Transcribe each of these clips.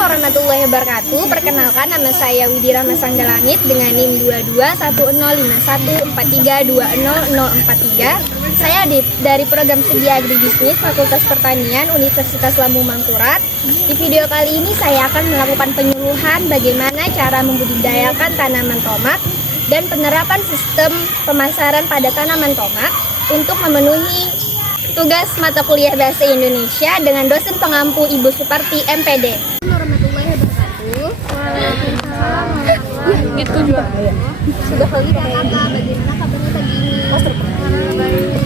warahmatullahi wabarakatuh. Perkenalkan, nama saya Widira Masanggalangit dengan NIM 22105143200043. Saya dari program studi agribisnis Fakultas Pertanian Universitas Lambung Mangkurat. Di video kali ini saya akan melakukan penyuluhan bagaimana cara membudidayakan tanaman tomat dan penerapan sistem pemasaran pada tanaman tomat untuk memenuhi tugas mata kuliah Bahasa Indonesia dengan dosen pengampu Ibu Suparti, MPD. Warahmatullahi wabarakatuh. Waalaikumsalam. Gitu juga. Sudah kali apa? Bagaimana kabarnya pagi ini? Baik.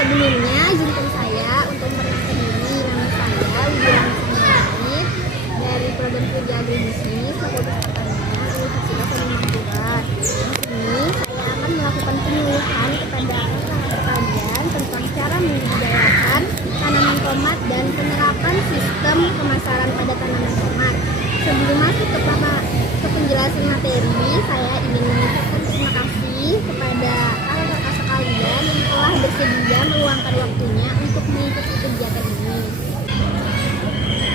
Sebelumnya, izinkan saya untuk memperkenalkan diri. Nama saya Widira Masanggalangit dari program studi agribisnis Fakultas Pertanian Universitas Lambung Mangkurat. Di sini saya akan melakukan penyuluhan kepada kalian tentang cara membudidayakan tanaman tomat dan penerapan sistem pemasaran pada tanaman tomat. Sebelum masuk ke penjelasan materi, saya ingin mengucapkan terima kasih kepada kakak-kakak sekalian yang telah bersedia meluangkan waktunya untuk mengikuti kegiatan ini.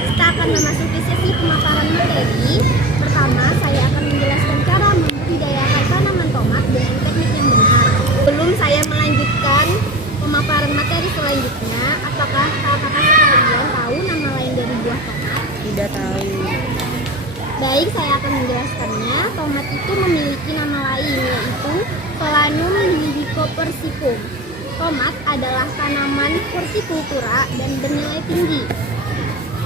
Kita akan memasuki sesi pemaparan materi. Pertama, saya akan menjelaskan cara membudidayakan tanaman tomat dengan teknik yang benar. Sebelum saya melanjutkan pemaparan materi selanjutnya, apakah kakak-kakak sekalian tahu nama lain dari buah tomat? Tidak tahu. Baik, saya akan menjelaskannya. Tomat itu memiliki nama lain, yaitu Solanum lyricopersicum. Tomat adalah tanaman hortikultura dan bernilai tinggi.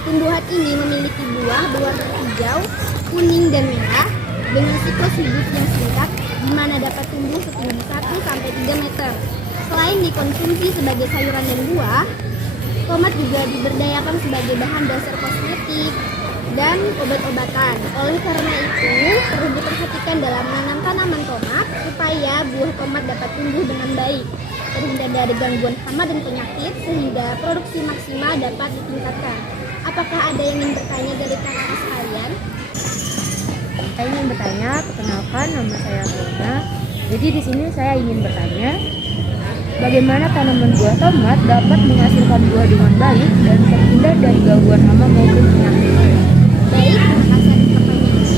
Tumbuhan ini memiliki buah berwarna hijau, kuning, dan merah dengan siklus hidup yang singkat, di mana dapat tumbuh setinggi 1-3 meter. Selain dikonsumsi sebagai sayuran dan buah, tomat juga diberdayakan sebagai bahan dasar kosmetik dan obat-obatan. Oleh karena itu, perlu diperhatikan dalam menanam tanaman tomat supaya buah tomat dapat tumbuh dengan baik, terhindar dari gangguan hama dan penyakit, sehingga produksi maksimal dapat ditingkatkan. Apakah ada yang ingin bertanya dari kakak sekalian? Saya ingin bertanya, perkenalkan, nama saya Fiona. Jadi di sini saya ingin bertanya, bagaimana tanaman buah tomat dapat menghasilkan buah dengan baik dan terhindar dari gangguan hama maupun penyakit? Baik, terima kasih atas pertanyaannya.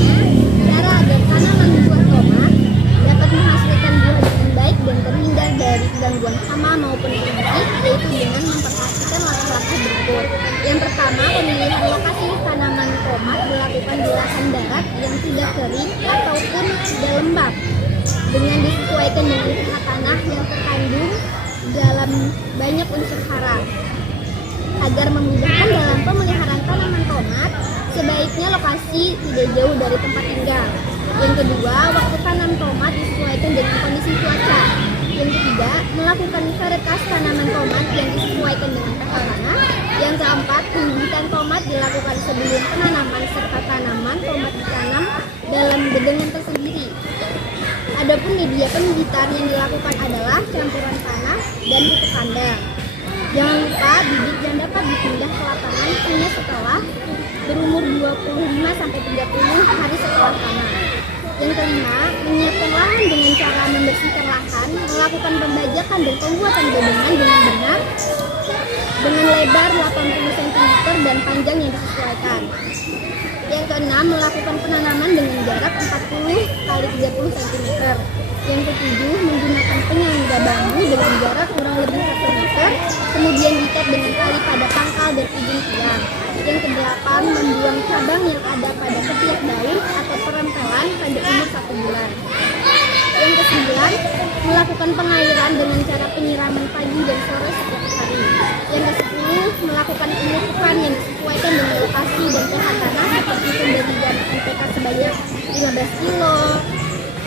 Cara agar tanaman buah tomat dapat menghasilkan buah dengan baik dan terhindar dari gangguan hama maupun penyakit yaitu dengan memperhatikan langkah-langkah berikut. Yang pertama, pemilihan lokasi tanaman tomat dilakukan di lahan darat yang tidak kering ataupun tidak lembab, dengan disesuaikan dengan pH tanah yang terkandung dalam banyak unsur hara. Agar memudahkan dalam pemeliharaan tanaman tomat, sebaiknya lokasi tidak jauh dari tempat tinggal. Yang kedua, waktu tanam tomat disesuaikan dengan kondisi cuaca. Yang ketiga, melakukan varietas tanaman tomat yang disesuaikan dengan pH tanah. Yang keempat, pembibitan tomat dilakukan sebelum penanaman serta tanaman tomat ditanam dalam bedengan tersendiri. Adapun media pembibitan yang dilakukan adalah campuran tanah dan pupuk kandang. Jangan lupa bibit yang dapat dipindah ke lapangan hanya setelah berumur 25-30 hari setelah tanam. Yang kelima, menyiapkan lahan dengan cara membersihkan lahan, melakukan pembajakan dan pembuatan bedengan dengan benar dengan lebar 80 cm dan panjang yang disesuaikan. Yang keenam, melakukan penanaman dengan jarak 40 x 30 cm. Yang ketujuh, menggunakan penyangga bambu dengan jarak kurang lebih 1 meter, kemudian diikat dengan tali pada pangkal dan ujung tiang. Yang kedelapan, membuang cabang yang ada pada setiap daun atau perempelan pada umur 1 bulan. Yang kesembilan, melakukan pengairan dengan cara penyiraman pagi dan sore setiap hari. Yang kesepuluh, melakukan pemupukan yang disesuaikan dengan lokasi dan pH tanah seperti pemberian NPK sebanyak 15 kilo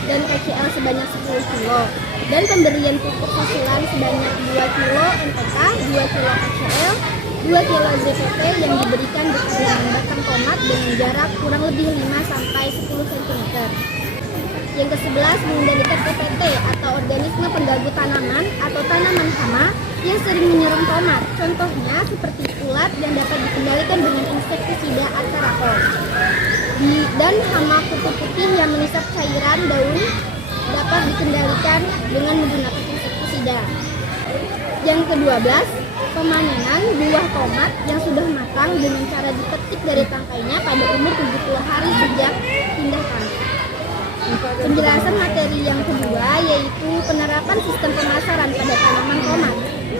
dan KCl sebanyak 10 kilo dan pemberian pupuk susulan sebanyak 2 kilo NPK, 2 kilo KCl, 2 kilo ZPP yang diberikan di kandungan batang tomat dengan jarak kurang lebih 5-10 cm. Yang ke-11, mengendalikan OPT atau organisme pengganggu tanaman atau tanaman hama yang sering menyerang tomat. Contohnya seperti ulat yang dapat dikendalikan dengan insektisida Acaraptor. Dan hama kutu putih yang menisap cairan daun dapat dikendalikan dengan menggunakan insektisida. Yang ke-12, pemanenan buah tomat yang sudah matang dengan cara dipetik dari tangkainya pada umur 70 hari sejak pindah tanah. Penjelasan materi yang kedua yaitu penerapan sistem pemasaran pada tanaman tomat.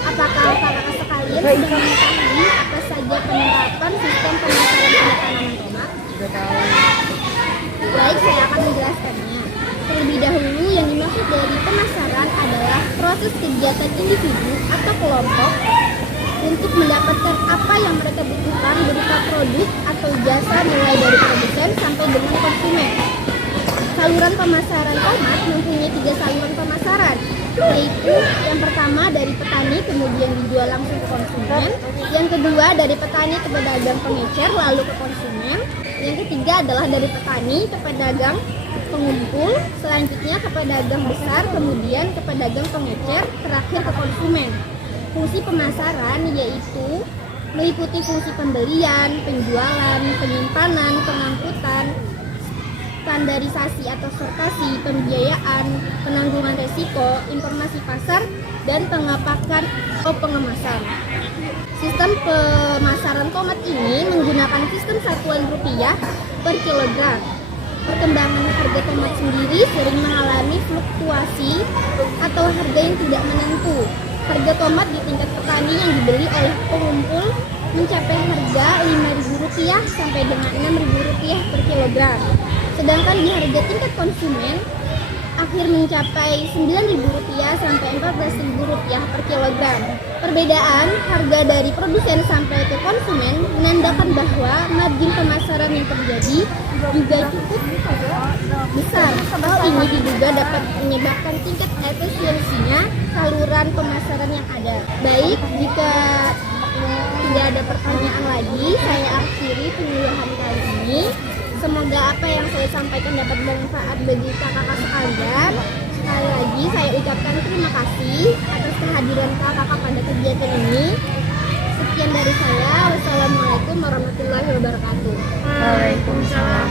Apakah kakak sekalian sudah mengetahui apa saja penerapan sistem pemasaran pada tanaman tomat? Baik, saya akan menjelaskannya. Terlebih dahulu, yang dimaksud dari pemasaran adalah proses kegiatan individu atau kelompok untuk mendapatkan apa yang mereka butuhkan berupa produk atau jasa mulai dari produsen sampai dengan konsumen. Saluran pemasaran tomat mempunyai 3 saluran pemasaran, yaitu yang pertama dari petani kemudian dijual langsung ke konsumen, yang kedua dari petani ke pedagang pengecer lalu ke konsumen, yang ketiga adalah dari petani ke pedagang pengumpul, selanjutnya ke pedagang besar, kemudian ke pedagang pengecer, terakhir ke konsumen. Fungsi pemasaran yaitu meliputi fungsi pembelian, penjualan, penyimpanan, pengangkutan, standarisasi atau sortasi, pembiayaan, penanggulangan resiko, informasi pasar, dan pengapakan atau pengemasan. Sistem pemasaran tomat ini menggunakan sistem satuan rupiah per kilogram. Perkembangan harga tomat sendiri sering mengalami fluktuasi atau harga yang tidak menentu. Harga tomat di tingkat petani yang dibeli oleh pengumpul mencapai harga Rp5.000 sampai dengan Rp6.000 per kilogram. Sedangkan di harga tingkat konsumen akhir mencapai Rp9.000 sampai Rp14.000 per kilogram. Perbedaan harga dari produsen sampai ke konsumen menandakan bahwa margin pemasaran yang terjadi juga cukup besar. Hal ini diduga dapat menyebabkan tingkat efisiensinya saluran pemasaran yang ada. Baik, jika tidak ada pertanyaan lagi, saya akhiri penyuluhan kali ini. Semoga apa yang saya sampaikan dapat bermanfaat bagi kakak-kakak sekalian. Sekali lagi saya ucapkan terima kasih atas kehadiran kakak-kakak pada kegiatan ini. Sekian dari saya. Wassalamualaikum warahmatullahi wabarakatuh. Waalaikumsalam.